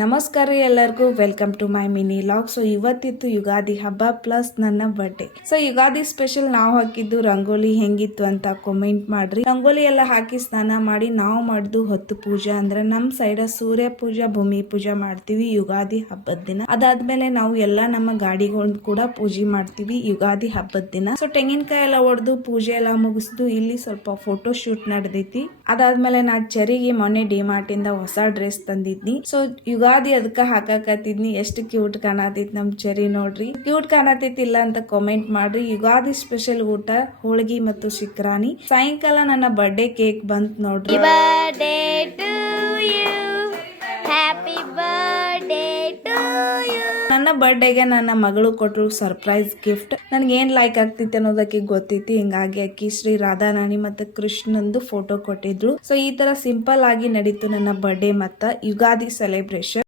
ನಮಸ್ಕಾರ ರೀ ಎಲ್ಲರಿಗೂ, welcome to my mini vlog. So ಇವತ್ತಿತ್ತು ಯುಗಾದಿ ಹಬ್ಬ ಪ್ಲಸ್ ನನ್ನ ಬರ್ಡೇ. ಸೊ ಯುಗಾದಿ ಸ್ಪೆಷಲ್ ನಾವು ಹಾಕಿದ್ದು ರಂಗೋಲಿ ಹೆಂಗಿತ್ತು ಅಂತ ಕಾಮೆಂಟ್ ಮಾಡ್ರಿ. ರಂಗೋಲಿ ಎಲ್ಲ ಹಾಕಿ ಸ್ನಾನ ಮಾಡಿ ನಾವು ಮಾಡಿದ್ದು ಹೊತ್ತು ಪೂಜೆ, ಅಂದ್ರೆ ನಮ್ ಸೈಡ್ ಸೂರ್ಯ ಪೂಜಾ ಭೂಮಿ ಪೂಜಾ ಮಾಡ್ತೀವಿ ಯುಗಾದಿ ಹಬ್ಬದ ದಿನ. ಅದಾದ್ಮೇಲೆ ನಾವು ಎಲ್ಲಾ ನಮ್ಮ ಗಾಡಿಗಳನ್ನ ಕೂಡ ಪೂಜೆ ಮಾಡ್ತೀವಿ ಯುಗಾದಿ ಹಬ್ಬದ ದಿನ. ಸೊ ತೆಂಗಿನಕಾಯಿ ಎಲ್ಲ ಹೊಡೆದು ಪೂಜೆ ಎಲ್ಲ ಮುಗಿಸ್ದು ಇಲ್ಲಿ ಸ್ವಲ್ಪ ಫೋಟೋ ಶೂಟ್ ನಡೆದೈತಿ. ಅದಾದ್ಮೇಲೆ ನಾ ಚರಿಗೆ ಮೊನ್ನೆ ಡಿಮಾರ್ಟ್ ಇಂದ ಹೊಸ ಡ್ರೆಸ್ ತಂದಿದ್ನಿ. ಸೊ ಯುಗಾದಿ ಅದಕ್ಕ ಹಾಕಾಕತ್ತಿದ್ನಿ. ಎಷ್ಟು ಕ್ಯೂಟ್ ಕಾಣತೈತಿ ನಮ್ ಚೆರಿ ನೋಡ್ರಿ. ಕ್ಯೂಟ್ ಕಾಣತೈತಿ ಇಲ್ಲ ಅಂತ ಕಾಮೆಂಟ್ ಮಾಡ್ರಿ. ಯುಗಾದಿ ಸ್ಪೆಷಲ್ ಊಟ ಹೋಳಿಗೆ ಮತ್ತು ಶಿಕ್ರಾನಿ. ಸಾಯಂಕಾಲ ನನ್ನ ಬರ್ಡೇ ಕೇಕ್ ಬಂತ್ ನೋಡ್ರಿ. ನನ್ನ ಬರ್ಡೇಗೆ ನನ್ನ ಮಗಳು ಕೊಟ್ಟರು ಸರ್ಪ್ರೈಸ್ ಗಿಫ್ಟ್. ನನ್ಗೆ ಏನ್ ಲೈಕ್ ಆಗ್ತಿತ್ತು ಅನ್ನೋದಕ್ಕೆ ಗೊತ್ತೈತಿ. ಹಿಂಗಾಗಿ ಅಕ್ಕಿ ಶ್ರೀ ರಾಧಾರಾಣಿ ಮತ್ತೆ ಕೃಷ್ಣಂದು ಫೋಟೋ ಕೊಟ್ಟಿದ್ರು. ಸೊ ಈ ತರ ಸಿಂಪಲ್ ಆಗಿ ನಡೀತು ನನ್ನ ಬರ್ಡೇ ಮತ್ತ ಯುಗಾದಿ ಸೆಲೆಬ್ರೇಷನ್.